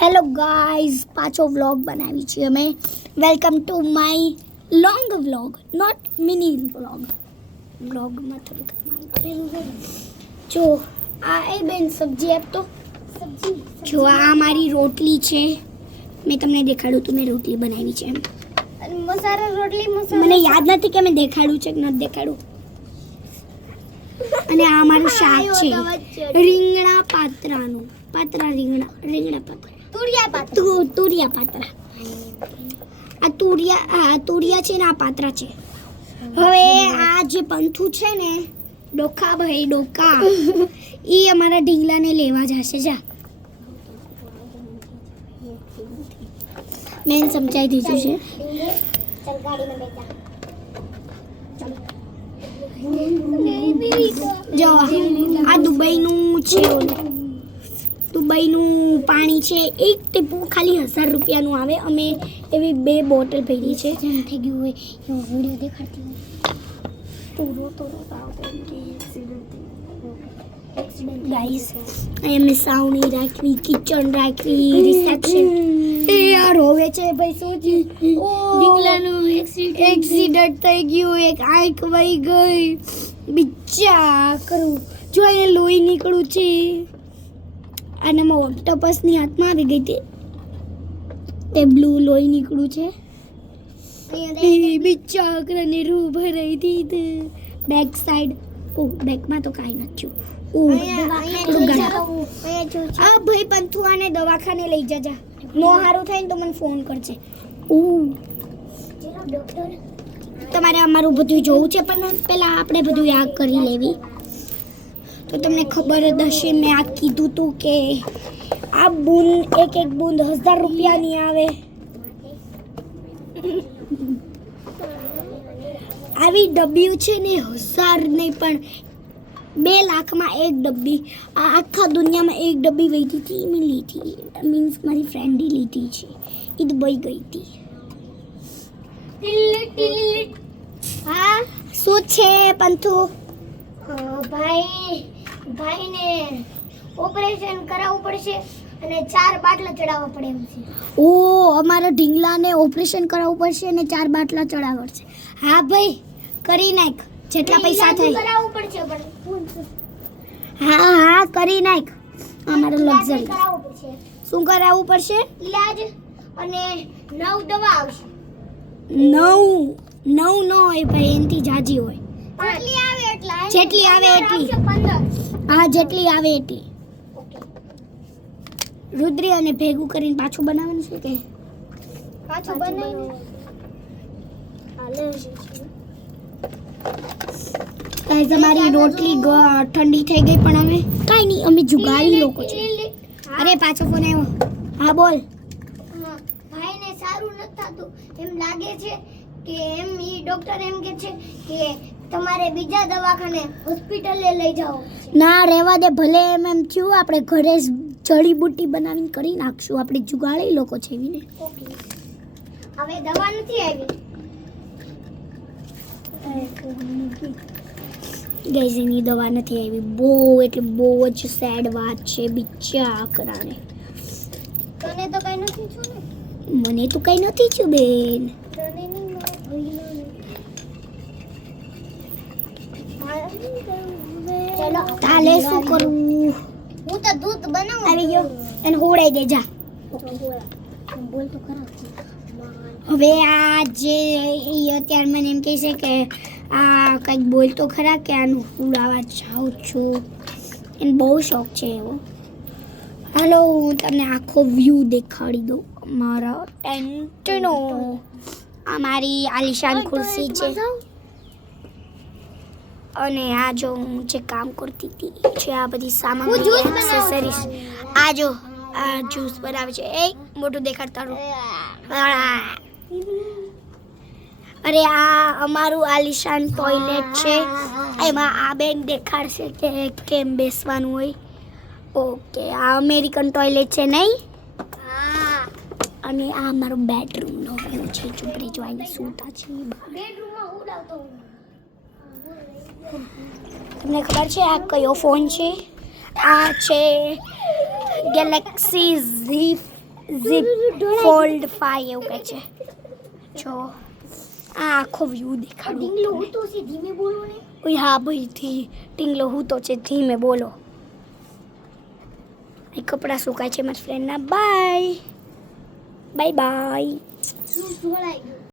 Hello guys, પાછો vlog બનાવી છે અમે. Welcome to my long vlog, not mini vlog. વ્લોગમાં થોડુંક જો આ એ બેન સબ્જી આપતો. જો આ મારી રોટલી છે. મેં તમને દેખાડ્યું તું મેં રોટલી બનાવી છે એમ. મસાલા રોટલી મને યાદ નથી કે મેં દેખાડ્યું છે કે નથી દેખાડ્યું. અને આ મારું શાક છે રીંગણા પાત્રાનું. રીંગણા પાત્રા તુરિયા પાત્રા. આ તુરિયા છે ને આ પાત્રા છે. હવે આ જે પંથુ છે ને ડોકા ભાઈ ડોકા એ અમારા ઢીંગલાને લેવા જશે. જા મેં સમજાઈ દીધું છે. જો આ દુબઈનું છે. દુબઈનું પાણી છે. એક ટીપું ખાલી 1000 રૂપિયાનું આવે. અમે એવી 2 બોટલ ભરી છે. થઈ ગયું હોય એવો વિડિયો દેખાડતી હોય. ગાઈસ અહીંયા મેં સાવણી રાખવી, કિચન રાખવી, રિસેપ્શન. એ યાર હોવે છે ભાઈ શું છે? ઢીંગલાનું એક્સિડન્ટ થઈ ગયું. એક આંખ વહી ગઈ. બિચ્ચા કરું જો એને લોહી નીકળું છે. આનામાં ઓક્ટોપસની હાથમાં આવી ગઈ હતી. તે બ્લુ લોહી નીકળું છે. એ બિચ્ચા કરને રૂ ભરાઈ દીધી. Back side. ઓ બેકમાં તો કાંઈ નથી. આ ભાઈ પંથુઆને દવાખાને લઈ જજા. નો હારું થાય ને તો મને ફોન કરજે. તમારે અમારું બધું જોવું છે પણ પહેલાં આપણે બધું યાદ કરી લેવી. તો તમને ખબર જ હશે મેં આ કીધું તું કે આ બૂંદ એક બૂંદ 1000 રૂપિયાની આવે. આવી ડબ્બી છે ને 1000 નહીં પણ 2 લાખમાં એક ડબ્બી. આ આખા દુનિયામાં એક ડબ્બી વહીતી હતી. મેં લીધી મીન્સ મારી ફ્રેન્ડે લીધી છે. એ દુબઈ ગઈ હતી. હા શું છે પંથુ? ભાઈને ઓપરેશન કરાવવું પડશે અને 4 બાટલા ચડાવવા પડે એમ છે. ઓ અમારા ઢીંગલાને ઓપરેશન કરાવવું પડશે અને 4 બાટલા ચડાવવા પડશે. હા ભાઈ કરી નાખ જેટલા પૈસા થાય. કરાવવું પડશે પણ હા કરી નાખ. અમારું લક્ઝરી કરાવવું પડશે. શું કરાવવું પડશે? ઈલાજ અને 9 દવા આવશે. 9 ન હોય ભાઈ, એનથી જાજી હોય. જેટલી આવે એટલી. 15. હા જેટલી આવે એટલી. રુદ્રી અને ભેગું કરીને પાછું બનાવવાનું છે કે પાછું બનાવીને ગાઈસ અમારી રોટલી ઠંડી થઈ ગઈ પણ અમે કાંઈ નહીં, અમે જુગારી લોકો છે. અરે પાછો ફોન આવ્યો. હા બોલ. ભાઈને સારું નથી થતું એમ લાગે છે કે એમ ઈ ડોક્ટર એમ કે છે કે તમારે બીજા દવાખાને હોસ્પિટલે લઈ જાઓ. ના રહેવા દે. ભલે એમ થયું આપણે ઘરે જ જડીબુટ્ટી બનાવીને કરી નાખશું. આપણે જુગાડી લોકો છે એવીને. હવે દવા નથી આવી. ગાઈસ એની દવા નથી આવી. બહુ જ સેડ વાત છે. બિચ્ચા કરાને તને તો કઈ નથી થયું ને? મને તો કઈ નથી થયું બેન. તને નહીં ચલો કાલે શું કરવું? હું તો દૂધ બનાવું. આવી ગયો અને હોડાઈ દે જા. બોલ તો ખરા. હવે આ જે અત્યારે મને એમ કહે છે કે આ કંઈક બોલ તો ખરા કે આનું ઉડાવવા જાઉં છું. એને બહુ શોખ છે એવો. હાલો હું તમને આખો વ્યૂ દેખાડી દઉં મારા ટેન્ટનો. આ મારી આલિશાન ખુરશી છે અને આ જો હું જે કામ કરતી હતી છે આ બધી સામગ્રી એક્સેસરીઝ. આ જો આ જ્યુસ બનાવે છે. એ મોટું દેખાડતારું. અરે આ અમારું આલિશાન ટોયલેટ છે. એમાં આ બેન દેખાડશે કે કેમ બેસવાનું હોય. ઓકે આ અમેરિકન ટોયલેટ છે નહીં? અને આ અમારો બેડરૂમનો વ્યૂ છે. ચૂપડી જોઈને સૂતા છે. બેડરૂમમાં ઉડાવતો તમને ખબર છે આ કયો ફોન છે? આ છે ગેલેક્સી Z ઝીપ ફોલ્ડ 5 એવું કહે છે. જો આ આખો વ્યૂ દેખાડું. ઢીંગલો હું તો છે ધીમે બોલો ને. ઓય હા ભાઈ ટીંગલો હું તો છે ધીમે બોલો. એ કપડાં સુકાય છે મારા ફ્રેન્ડના. Bye bye bye. હું ઢોળાઈ ગયો.